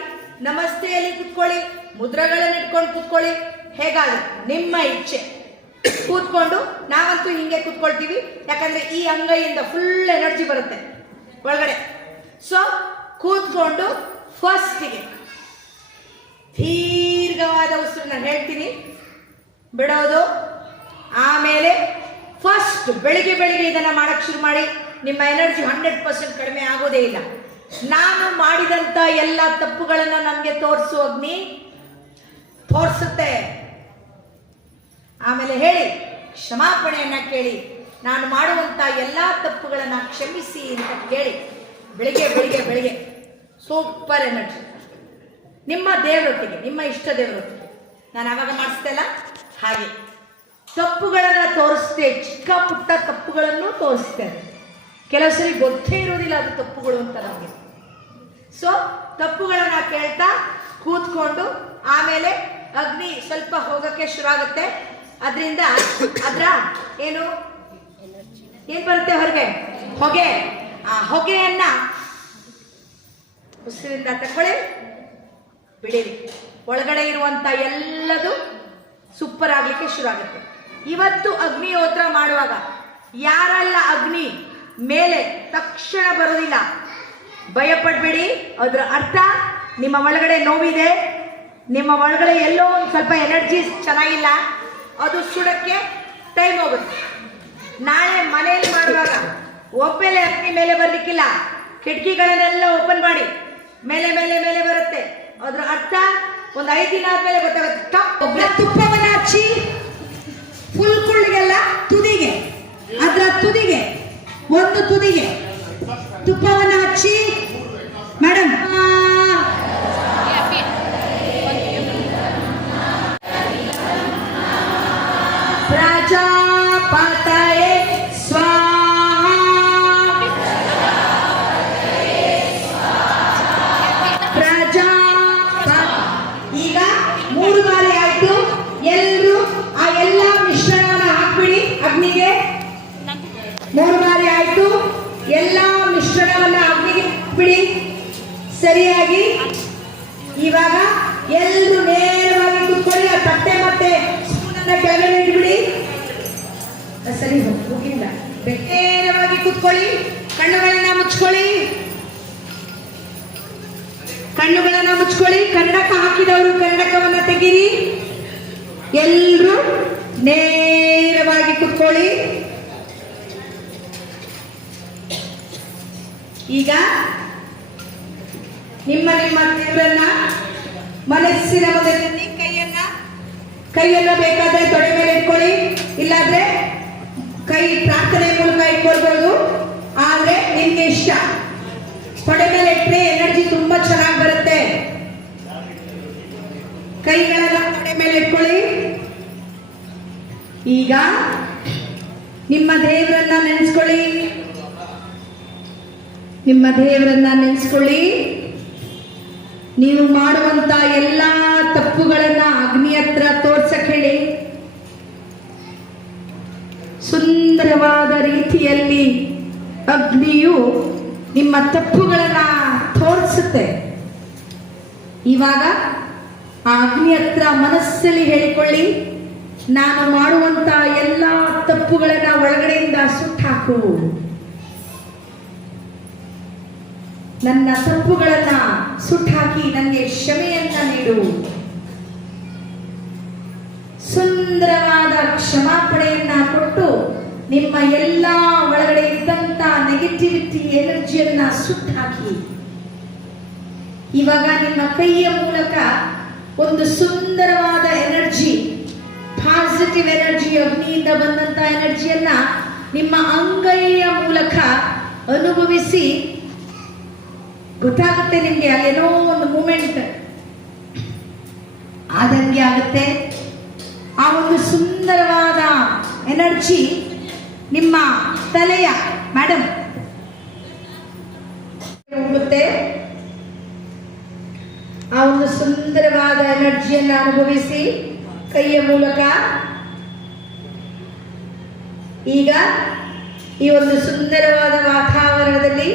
ನಮಸ್ತೆಯಲ್ಲಿ ಕುತ್ಕೊಳ್ಳಿ, ಮುದ್ರಗಳನ್ನು ಇಟ್ಕೊಂಡು ಕುತ್ಕೊಳ್ಳಿ, ಹೇಗಾದ್ರು ನಿಮ್ಮ ಇಚ್ಛೆ. ಕೂತ್ಕೊಂಡು ನಾವಂತೂ ಹಿಂಗೆ ಕೂತ್ಕೊಳ್ತೀವಿ, ಯಾಕಂದ್ರೆ ಈ ಅಂಗೈಯಿಂದ ಫುಲ್ ಎನರ್ಜಿ ಬರುತ್ತೆ ಒಳಗಡೆ. ಸೊ ಕೂತ್ಕೊಂಡು ಫಸ್ಟಿಗೆ ದೀರ್ಘವಾದ ಉಸಿರನ್ನ ಹೇಳ್ತೀನಿ, ಬಿಡೋದು. ಆಮೇಲೆ ಫಸ್ಟ್ ಬೆಳಿಗ್ಗೆ ಇದನ್ನ ಮಾಡಕ್ ಶುರು ಮಾಡಿ. ನಿಮ್ಮ ಎನರ್ಜಿ 100% ಕಡಿಮೆ ಆಗೋದೇ ಇಲ್ಲ. ನಾನು ಮಾಡಿದಂತ ಎಲ್ಲ ತಪ್ಪುಗಳನ್ನ ನಮ್ಗೆ ತೋರಿಸು ಅಗ್ನಿ, ತೋರಿಸುತ್ತೆ. ಆಮೇಲೆ ಹೇಳಿ, ಕ್ಷಮಾಪಣೆಯನ್ನ ಕೇಳಿ, ನಾನು ಮಾಡುವಂತ ಎಲ್ಲಾ ತಪ್ಪುಗಳನ್ನ ಕ್ಷಮಿಸಿ ಅಂತ ಕೇಳಿ. ಬೆಳಿಗ್ಗೆ ಸೂಪರ್ ಎನರ್ಜಿ. ನಿಮ್ಮ ದೇವರೊಟ್ಟಿಗೆ, ನಿಮ್ಮ ಇಷ್ಟ ದೇವರೊಟ್ಟಿಗೆ ನಾನು ಆವಾಗ ಮಾಡಿಸ್ತೇಲ್ಲ ಹಾಗೆ ತಪ್ಪುಗಳನ್ನ ತೋರಿಸ್ತೇ. ಚಿಕ್ಕ ಪುಟ್ಟ ತಪ್ಪುಗಳನ್ನು ತೋರಿಸ್ತೇನೆ. ಕೆಲವು ಸರಿ ಗೊತ್ತೇ ಇರೋದಿಲ್ಲ ಅದು ತಪ್ಪುಗಳು ಅಂತ ನಮಗೆ. ಸೊ ತಪ್ಪುಗಳನ್ನ ಕೇಳ್ತಾ ಕೂತ್ಕೊಂಡು ಆಮೇಲೆ ಅಗ್ನಿ ಸ್ವಲ್ಪ ಹೋಗಕ್ಕೆ ಶುರು ಆಗುತ್ತೆ. ಅದರಿಂದ ಏನ್ ಬರುತ್ತೆ ಹೊರಗೆ, ಹೊಗೆ. ಆ ಹೊಗೆಯನ್ನ ಉಸಿರಿಂದ ತಕೊಳ್ಳಿ, ಬಿಡಿರಿ. ಒಳಗಡೆ ಇರುವಂತ ಎಲ್ಲದು ಸೂಪರ್ ಆಗ್ಲಿಕ್ಕೆ ಶುರು ಆಗುತ್ತೆ. ಇವತ್ತು ಅಗ್ನಿಹೋತ್ರ ಮಾಡುವಾಗ ಯಾರೆಲ್ಲ ಅಗ್ನಿ ಮೇಲೆ ತಕ್ಷಣ ಬರೋದಿಲ್ಲ, ಭಯಪಡ್ಬೇಡಿ. ಅದರ ಅರ್ಥ ನಿಮ್ಮ ಒಳಗಡೆ ನೋವಿದೆ, ನಿಮ್ಮ ಒಳಗಡೆ ಎಲ್ಲೋ ಒಂದು ಸ್ವಲ್ಪ ಎನರ್ಜಿ ಚೆನ್ನಾಗಿಲ್ಲ, ಅದು ಸುಡಕ್ಕೆ ಟೈಮ್ ಹೋಗುತ್ತೆ. ನಾಳೆ ಮನೆಯಲ್ಲಿ ಮಾಡುವಾಗ ಒಮ್ಮೆಲೆ ಅಗ್ನಿ ಮೇಲೆ ಬರ್ಲಿಕ್ಕಿಲ್ಲ, ಕಿಟಕಿಗಳನ್ನೆಲ್ಲ ಓಪನ್ ಮಾಡಿ, ಮೇಲೆ ಬರುತ್ತೆ. ಅದ್ರ ಅರ್ಥ ಒಂದು 5 ದಿನ ಆದ್ಮೇಲೆ ಗೊತ್ತಾಗುತ್ತೆ. ತುಪ್ಪವನ್ನ ಹಚ್ಚಿ ಫುಲ್ ಕುಳ್ಳಿಗೆಲ್ಲ ತುದಿಗೆ, ಅದರ ತುದಿಗೆ, ಒಂದು ತುದಿಗೆ ತುಪ್ಪವನ್ನ ಹಚ್ಚಿ ಮೇಡಮ್ ಪ್ರಜಾಪತಯೇ ಸ್ವಾಹ, 3 ಬಾರಿ ಆಯ್ತು. ಎಲ್ಲ ಮಿಶ್ರಣವನ್ನ ಅಗ್ನಿಗೆ ಬಿಡಿ ಸರಿಯಾಗಿ. ಇವಾಗ ಎಲ್ಲರೂ ನೇರವಾಗಿ ಕುತ್ಕೊಳ್ಳಿ. ಆ ತಟ್ಟೆ ಮತ್ತೆ ಸ್ಪೂನನ್ನ ಕೆಳಗಡೆ ಇಟ್ಬಿಡಿ. ಸರಿ ಹೋಗಿಲ್ಲ. ನೇರವಾಗಿ ಕುತ್ಕೊಳ್ಳಿ. ಕಣ್ಣುಗಳನ್ನ ಮುಚ್ಕೊಳ್ಳಿ. ಕಣ್ಣುಗಳನ್ನ ಮುಚ್ಕೊಳ್ಳಿ. ಕನ್ನಡಕ ಹಾಕಿದವರು ಕನ್ನಡಕವನ್ನ ತೆಗೀರಿ. ಎಲ್ಲರೂ ನೇರವಾಗಿ ಕುತ್ಕೊಳ್ಳಿ. ಈಗ ನಿಮ್ಮ ದೇವರನ್ನ ಮನಸ್ಸಿನ ಮೊದಲಲ್ಲಿ ಕೈಯನ್ನ ಬೇಕಾದ್ರೆ ತೊಡೆ ಮೇಲೆ ಇಟ್ಕೊಳ್ಳಿ, ಇಲ್ಲಾದ್ರೆ ಕೈ ಪ್ರಾರ್ಥನೆ ಮೂಲಕ ಇಟ್ಕೊಳ್ಬಹುದು. ಆದ್ರೆ ನಿಮ್ಗೆ ಇಷ್ಟ. ತೊಡೆ ಮೇಲೆ ಇಟ್ಟರೆ ಎನರ್ಜಿ ತುಂಬಾ ಚೆನ್ನಾಗಿ ಬರುತ್ತೆ. ಕೈಗಳೆಲ್ಲ ತೊಡೆ ಮೇಲೆ ಇಟ್ಕೊಳ್ಳಿ. ಈಗ ನಿಮ್ಮ ದೇವರನ್ನ ನೆನೆಸ್ಕೊಳ್ಳಿ. ನಿಮ್ಮ ದೇವರನ್ನ ನೆನೆಸ್ಕೊಳ್ಳಿ. ನೀವು ಮಾಡುವಂತ ಎಲ್ಲಾ ತಪ್ಪುಗಳನ್ನ ಅಗ್ನಿ ಹತ್ರ ತೋರ್ಸಕ್ ಹೇಳಿ. ಸುಂದರವಾದ ರೀತಿಯಲ್ಲಿ ಅಗ್ನಿಯು ನಿಮ್ಮ ತಪ್ಪುಗಳನ್ನ ತೋರಿಸುತ್ತೆ. ಇವಾಗ ಆ ಅಗ್ನಿ ಹತ್ರ ಮನಸ್ಸಲ್ಲಿ ಹೇಳಿಕೊಳ್ಳಿ, ನಾನು ಮಾಡುವಂತ ಎಲ್ಲಾ ತಪ್ಪುಗಳನ್ನ ಒಳಗಡೆಯಿಂದ ಸುಟ್ಟಾಕು. ನನ್ನ ತಪ್ಪುಗಳನ್ನ ಸುಟ್ಟಾಕಿ ನನಗೆ ಕ್ಷಮೆಯನ್ನ ನೀಡು. ಸುಂದರವಾದ ಕ್ಷಮಾಪಣೆಯನ್ನ ಕೊಟ್ಟು ನಿಮ್ಮ ಎಲ್ಲ ಒಳಗಡೆ ಇದ್ದಂತ ನೆಗೆಟಿವಿಟಿ ಎನರ್ಜಿಯನ್ನ ಸುಟ್ಟಾಕಿ. ಇವಾಗ ನಿಮ್ಮ ಕೈಯ ಮೂಲಕ ಒಂದು ಸುಂದರವಾದ ಎನರ್ಜಿ, ಪಾಸಿಟಿವ್ ಎನರ್ಜಿ, ಅಗ್ನಿಯಿಂದ ಬಂದಂತ ಎನರ್ಜಿಯನ್ನ ನಿಮ್ಮ ಅಂಗೈಯ ಮೂಲಕ ಅನುಭವಿಸಿ. ಗೊತ್ತಾಗುತ್ತೆ ನಿಮ್ಗೆ, ಅಲ್ಲೇನೋ ಒಂದು ಮೂಮೆಂಟ್ ಆದಂಗೆ ಆಗುತ್ತೆ. ಆ ಒಂದು ಸುಂದರವಾದ ಎನರ್ಜಿ ನಿಮ್ಮ ತಲೆಯ ಮೇಡಮ್ ಹೋಗುತ್ತೆ. ಆ ಒಂದು ಸುಂದರವಾದ ಎನರ್ಜಿಯನ್ನ ಅನುಭವಿಸಿ ಕೈಯ ಮೂಲಕ. ಈಗ ಈ ಒಂದು ಸುಂದರವಾದ ವಾತಾವರಣದಲ್ಲಿ